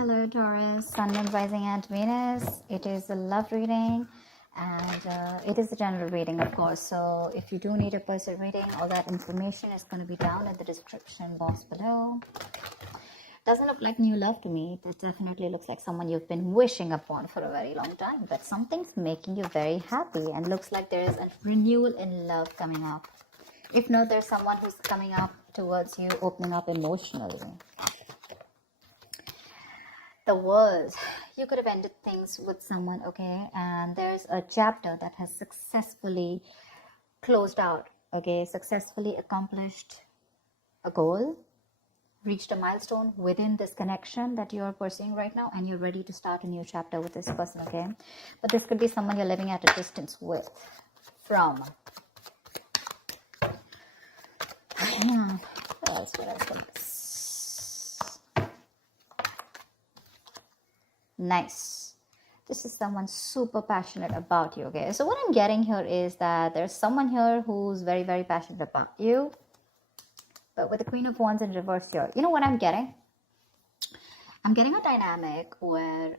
Hello Taurus, Sun, Moon, Rising and Venus. It is a love reading and it is a general reading, of course. So if you do need a personal reading, all that information is going to be down in the description box below. Doesn't look like new love to me. It definitely looks like someone you've been wishing upon for a very long time, but something's making you very happy and looks like there is a renewal in love coming up. If not, there's someone who's coming up towards you, opening up emotionally. The world, you could have ended things with someone, okay, and there's a chapter that has successfully closed out, okay, successfully accomplished a goal, reached a milestone within this connection that you're pursuing right now, and you're ready to start a new chapter with this person, okay. But this could be someone you're living at a distance with, from. What else would I think? Nice. This is someone super passionate about you, okay. So what I'm getting here is that there's someone here who's very, very passionate about you, but with the Queen of Wands in reverse here, you know what I'm getting? I'm getting a dynamic where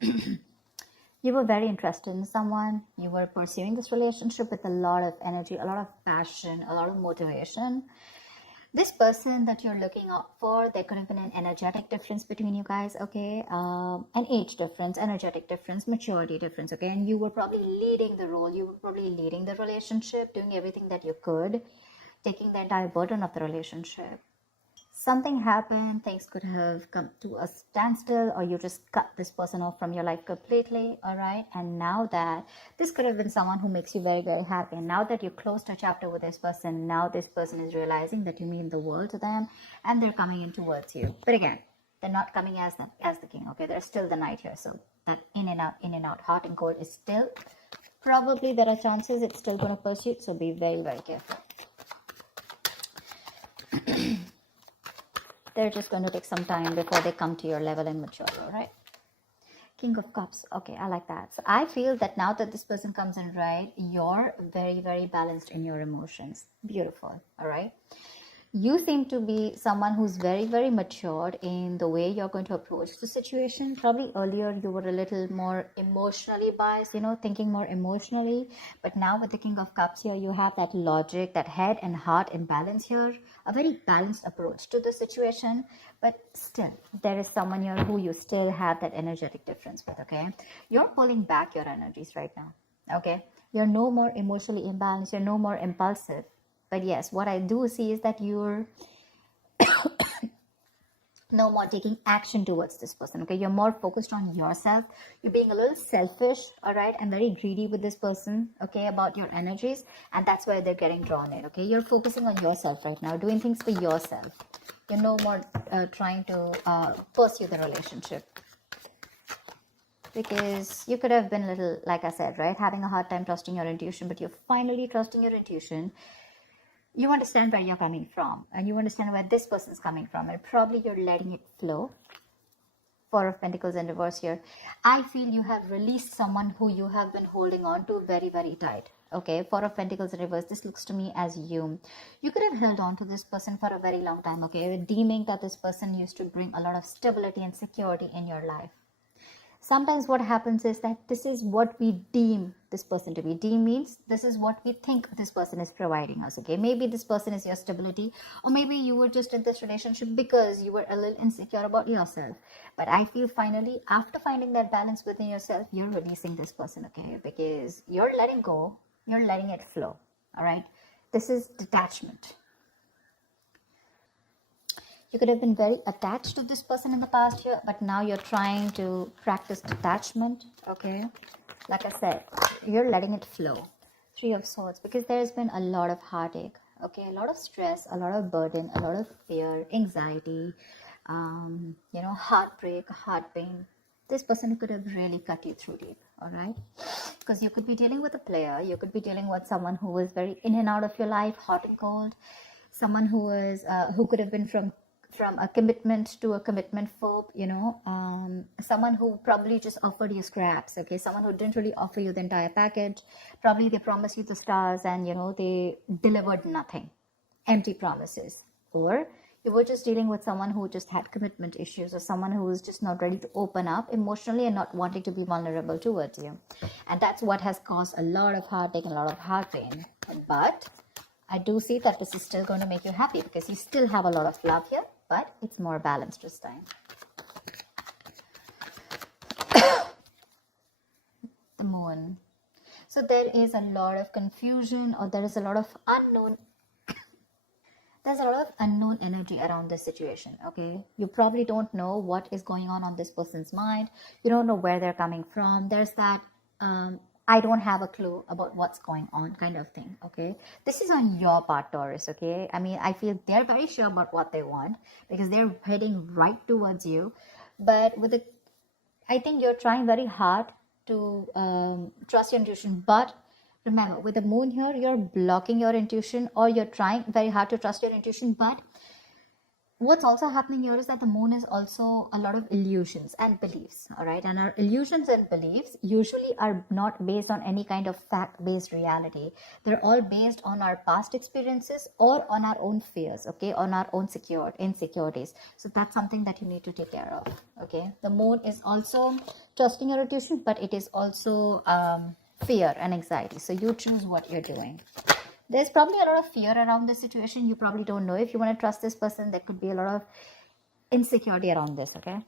you were very interested in someone, you were pursuing this relationship with a lot of energy, a lot of passion, a lot of motivation. This person that you're looking out for, there could have been an energetic difference between you guys, okay? An age difference, energetic difference, maturity difference, okay? And you were probably leading the role, you were probably leading the relationship, doing everything that you could, taking the entire burden of the relationship. Something happened, things could have come to a standstill, or you just cut this person off from your life completely, all right? And now that this could have been someone who makes you very, very happy. And now that you closed a chapter with this person, now this person is realizing that you mean the world to them, and they're coming in towards you. But again, they're not coming as the king, okay? There's still the knight here. So that in and out, hot and cold is still, probably there are chances it's still going to pursue. So be very, very careful. They're just going to take some time before they come to your level and mature, all right? King of Cups. Okay, I like that. So I feel that now that this person comes in, right, you're very, very balanced in your emotions. Beautiful, all right? You seem to be someone who's very, very matured in the way you're going to approach the situation. Probably earlier you were a little more emotionally biased, you know, thinking more emotionally. But now with the King of Cups here, you have that logic, that head and heart in balance here. A very balanced approach to the situation. But still, there is someone here who you still have that energetic difference with, okay? You're pulling back your energies right now, okay? You're no more emotionally imbalanced. You're no more impulsive. But yes, what I do see is that you're no more taking action towards this person, okay? You're more focused on yourself. You're being a little selfish, all right? And very greedy with this person, okay, about your energies. And that's where they're getting drawn in, okay? You're focusing on yourself right now, doing things for yourself. You're no more trying to pursue the relationship. Because you could have been a little, like I said, right? Having a hard time trusting your intuition, but you're finally trusting your intuition. You understand where you're coming from, and you understand where this person's coming from, and probably you're letting it flow. Four of Pentacles in reverse here. I feel you have released someone who you have been holding on to very, very tight. Okay, Four of Pentacles in reverse. This looks to me as you could have held on to this person for a very long time, okay, deeming that this person used to bring a lot of stability and security in your life. Sometimes what happens is that this is what we deem this person to be. Deem means this is what we think this person is providing us, okay? Maybe this person is your stability, or maybe you were just in this relationship because you were a little insecure about yourself. But I feel finally, after finding that balance within yourself, you're releasing this person, okay? Because you're letting go, you're letting it flow, all right? This is detachment. You could have been very attached to this person in the past year, but now you're trying to practice detachment, okay? Like I said, you're letting it flow. Three of Swords, because there's been a lot of heartache, okay? A lot of stress, a lot of burden, a lot of fear, anxiety, you know, heartbreak, heart pain. This person could have really cut you through deep, all right? Because you could be dealing with a player. You could be dealing with someone who was very in and out of your life, hot and cold. Someone who was, who could have been from a commitment to a commitment phobe, you know, someone who probably just offered you scraps, okay, someone who didn't really offer you the entire package. Probably they promised you the stars and, you know, they delivered nothing, empty promises. Or You were just dealing with someone who just had commitment issues, or someone who was just not ready to open up emotionally and not wanting to be vulnerable towards you. And that's what has caused a lot of heartache and a lot of heart pain. But I do see that this is still going to make you happy, because you still have a lot of love here, but it's more balanced this time. The moon. So there is a lot of confusion, or there is a lot of unknown. There's a lot of unknown energy around this situation, okay? You probably don't know what is going on this person's mind. You don't know where they're coming from. There's that, I don't have a clue about what's going on kind of thing, okay? This is on your part, Taurus, okay? I mean, I feel they're very sure about what they want, because they're heading right towards you. But with it, I think you're trying very hard to trust your intuition, but remember, with the moon here, you're blocking your intuition, or you're trying very hard to trust your intuition. But what's also happening here is that the moon is also a lot of illusions and beliefs, all right? And our illusions and beliefs usually are not based on any kind of fact-based reality. They're all based on our past experiences or on our own fears, okay? On our own insecurities. So that's something that you need to take care of, okay? The moon is also trusting your intuition, but it is also fear and anxiety. So you choose what you're doing. There's probably a lot of fear around this situation. You probably don't know if you want to trust this person. There could be a lot of insecurity around this, okay?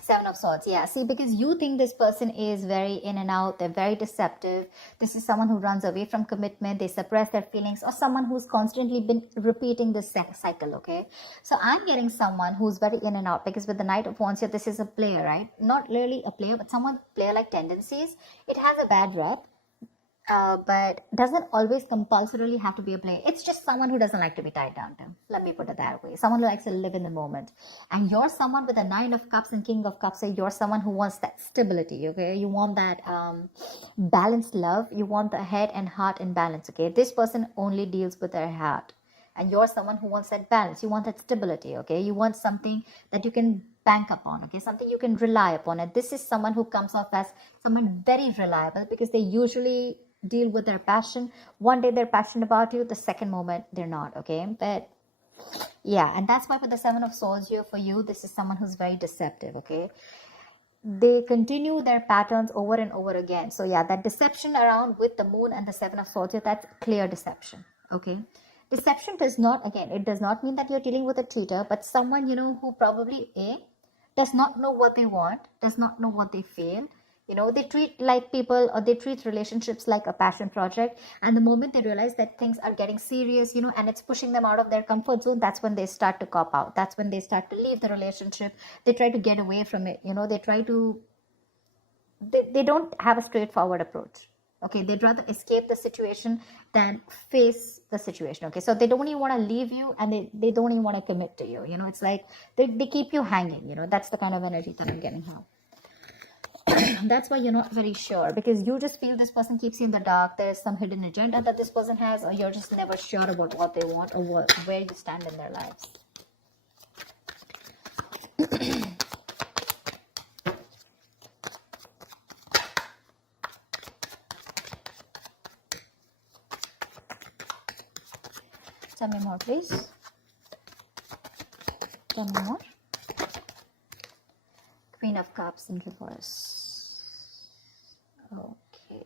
Seven of Swords, yeah. See, because you think this person is very in and out. They're very deceptive. This is someone who runs away from commitment. They suppress their feelings, or someone who's constantly been repeating this cycle, okay? So I'm getting someone who's very in and out, because with the Knight of Wands here, this is a player, right? Not really a player, but someone player-like tendencies. It has a bad rep. But doesn't always compulsorily have to be a player. It's just someone who doesn't like to be tied down to. Let me put it that way. Someone who likes to live in the moment. And you're someone with a Nine of Cups and King of Cups. So you're someone who wants that stability, okay? You want that balanced love. You want the head and heart in balance, okay? This person only deals with their heart. And you're someone who wants that balance. You want that stability, okay? You want something that you can bank upon, okay? Something you can rely upon. And this is someone who comes off as someone very reliable, because they usually deal with their passion. One day they're passionate about you, the second moment they're not, okay? But yeah, and that's why with the Seven of Swords here for you, this is someone who's very deceptive, okay? They continue their patterns over and over again. So yeah, that deception around with the moon and the Seven of Swords here, that's clear deception, okay? Deception does not, again, it does not mean that you're dealing with a cheater, but someone, you know, who probably does not know what they want, does not know what they feel. You know, they treat like people, or they treat relationships like a passion project. And the moment they realize that things are getting serious, you know, and it's pushing them out of their comfort zone, that's when they start to cop out. That's when they start to leave the relationship. They try to get away from it. You know, they try to, they don't have a straightforward approach. Okay, they'd rather escape the situation than face the situation. Okay, so they don't even want to leave you, and they don't even want to commit to you. You know, it's like they keep you hanging. You know, that's the kind of energy that I'm getting now. That's why you're not very sure, because you just feel this person keeps you in the dark. There's some hidden agenda that this person has, or you're just never sure about what they want, or where you stand in their lives. Tell me more, please. Tell me more. Queen of Cups in reverse. Okay.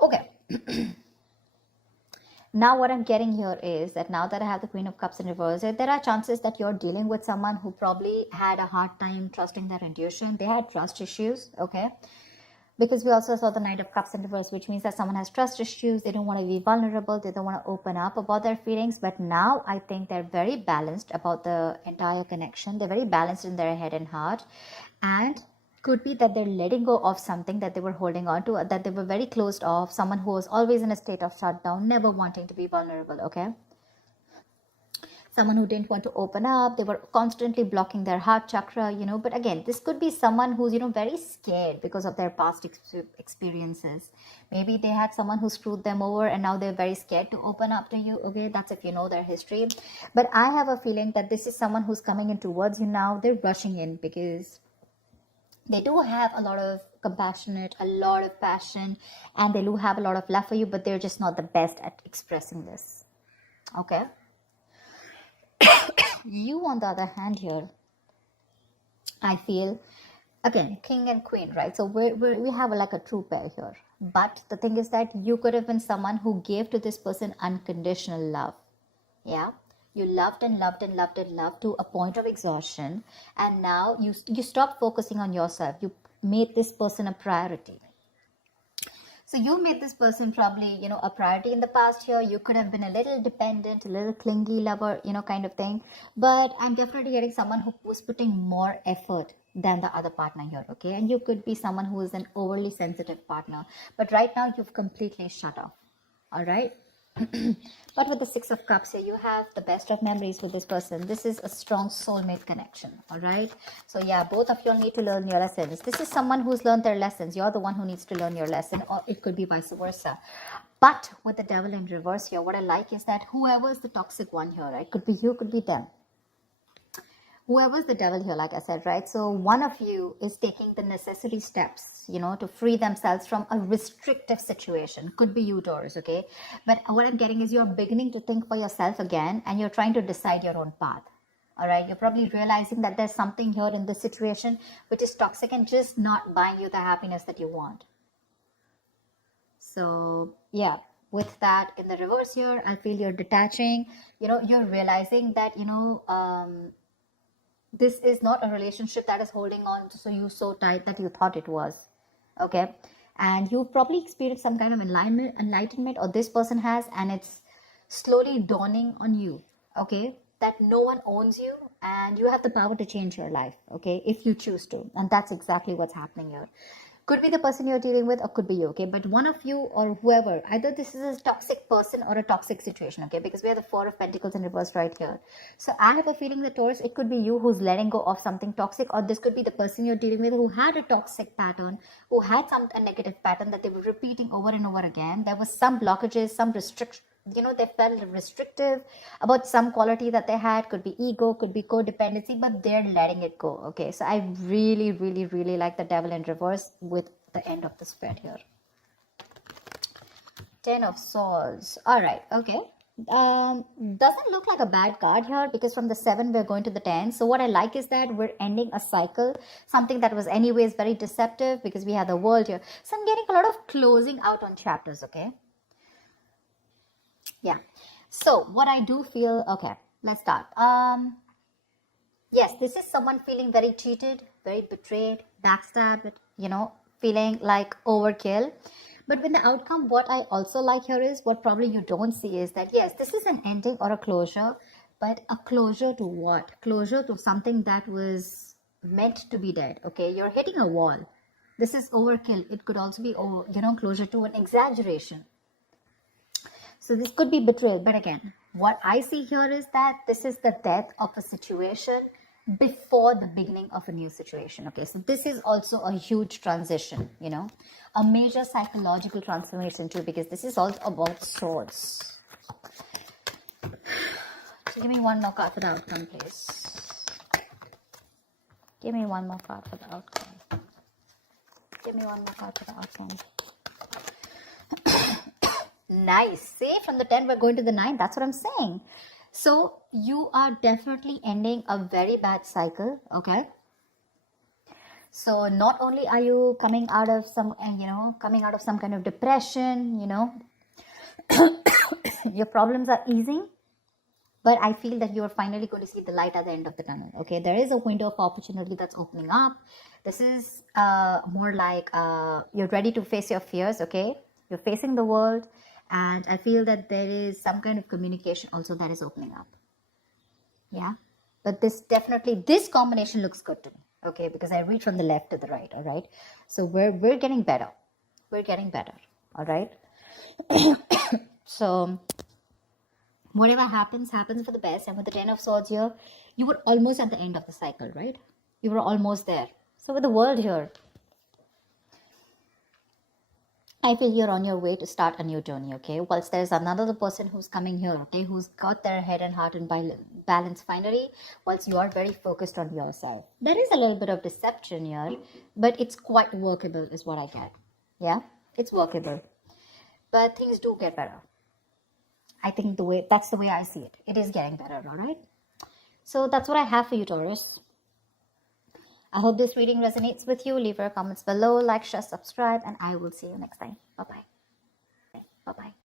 Okay. Now what I'm getting here is that now that I have the Queen of Cups in reverse, there are chances that you're dealing with someone who probably had a hard time trusting their intuition. They had trust issues, okay? Because we also saw the Knight of Cups in reverse, which means that someone has trust issues. They don't want to be vulnerable. They don't want to open up about their feelings. But now I think they're very balanced about the entire connection. They're very balanced in their head and heart. And could be that they're letting go of something that they were holding on to, that they were very closed off. Someone who was always in a state of shutdown, never wanting to be vulnerable, okay? Someone who didn't want to open up. They were constantly blocking their heart chakra, you know. But again, this could be someone who's, you know, very scared because of their past experiences. Maybe they had someone who screwed them over, and now they're very scared to open up to you. Okay, that's if you know their history. But I have a feeling that this is someone who's coming in towards you now. They're rushing in because they do have a lot of compassionate, a lot of passion, and they do have a lot of love for you, but they're just not the best at expressing this. Okay. You, on the other hand, here, I feel, again, king and queen, right? So we have like a true pair here. But the thing is that you could have been someone who gave to this person unconditional love. Yeah. You loved and loved and loved and loved to a point of exhaustion. And now you stopped focusing on yourself. You made this person a priority. So you made this person probably, a priority in the past year. You could have been a little dependent, a little clingy lover, kind of thing. But I'm definitely getting someone who was putting more effort than the other partner here, okay? And you could be someone who is an overly sensitive partner. But right now, you've completely shut off, all right? But with the Six of Cups here, you have the best of memories with this person. This is a strong soulmate connection, all right? So yeah, both of you need to learn your lessons. This is someone who's learned their lessons. You're the one who needs to learn your lesson, or it could be vice versa. But with the devil in reverse here, what I like is that whoever is the toxic one here, right? Could be you, could be them. Whoever's the devil here, like I said, right? So one of you is taking the necessary steps, to free themselves from a restrictive situation. Could be you, Taurus, okay? But what I'm getting is you're beginning to think for yourself again, and you're trying to decide your own path. All right? You're probably realizing that there's something here in this situation which is toxic and just not buying you the happiness that you want. So, yeah. With that in the reverse here, I feel you're detaching. You're realizing that, this is not a relationship that is holding on to you so tight that you thought it was, okay? And you've probably experienced some kind of enlightenment, or this person has, and it's slowly dawning on you, okay, that no one owns you and you have the power to change your life, okay, if you choose to. And that's exactly what's happening here. Could be the person you're dealing with, or could be you, okay? But one of you or whoever, either this is a toxic person or a toxic situation, okay? Because we have the Four of Pentacles in reverse right here. So I have a feeling that, Taurus, it could be you who's letting go of something toxic, or this could be the person you're dealing with who had a toxic pattern, who had a negative pattern that they were repeating over and over again. There was some blockages, some restriction. They felt restrictive about some quality that they had. Could be ego, could be codependency, but they're letting it go, okay? So I really, really, really like the devil in reverse with the end of the spread here. 10 of Swords. All right, okay. Doesn't look like a bad card here, because from the 7 we're going to the 10. So what I like is that we're ending a cycle, something that was anyways very deceptive, because we have the World here. So I'm getting a lot of closing out on chapters, okay? Yeah. So what I do feel, okay, let's start. Yes, this is someone feeling very cheated, very betrayed, backstabbed, feeling like overkill. But with the outcome, what I also like here is, what probably you don't see is that, yes, this is an ending or a closure, but a closure to what? Closure to something that was meant to be dead, okay? You're hitting a wall. This is overkill. It could also be, closure to an exaggeration. So this could be betrayal. But again, what I see here is that this is the death of a situation before the beginning of a new situation. Okay, so this is also a huge transition, a major psychological transformation too, because this is also about swords. So give me one more card for the outcome, please. Give me one more card for the outcome. Give me one more card for the outcome. Nice. See, from the 10 we're going to the 9. That's what I'm saying. So you are definitely ending a very bad cycle, okay? So not only are you coming out of some kind of depression, your problems are easing, but I feel that you're finally going to see the light at the end of the tunnel, okay? There is a window of opportunity that's opening up. This is more like you're ready to face your fears, okay? You're facing the world. And I feel that there is some kind of communication also that is opening up. Yeah. But this combination looks good to me. Okay. Because I read from the left to the right. All right. So we're getting better. We're getting better. All right. So whatever happens for the best. And with the 10 of Swords here, you were almost at the end of the cycle, right? You were almost there. So with the World here, I feel you're on your way to start a new journey, okay? Whilst there's another person who's coming here, okay, who's got their head and heart in balance finally, whilst you are very focused on yourself. There is a little bit of deception here, but it's quite workable, is what I get. Yeah, it's workable. But things do get better. I think that's the way I see it. It is getting better, all right? So that's what I have for you, Taurus. I hope this reading resonates with you. Leave your comments below, like, share, subscribe, and I will see you next time. Bye-bye. Bye-bye.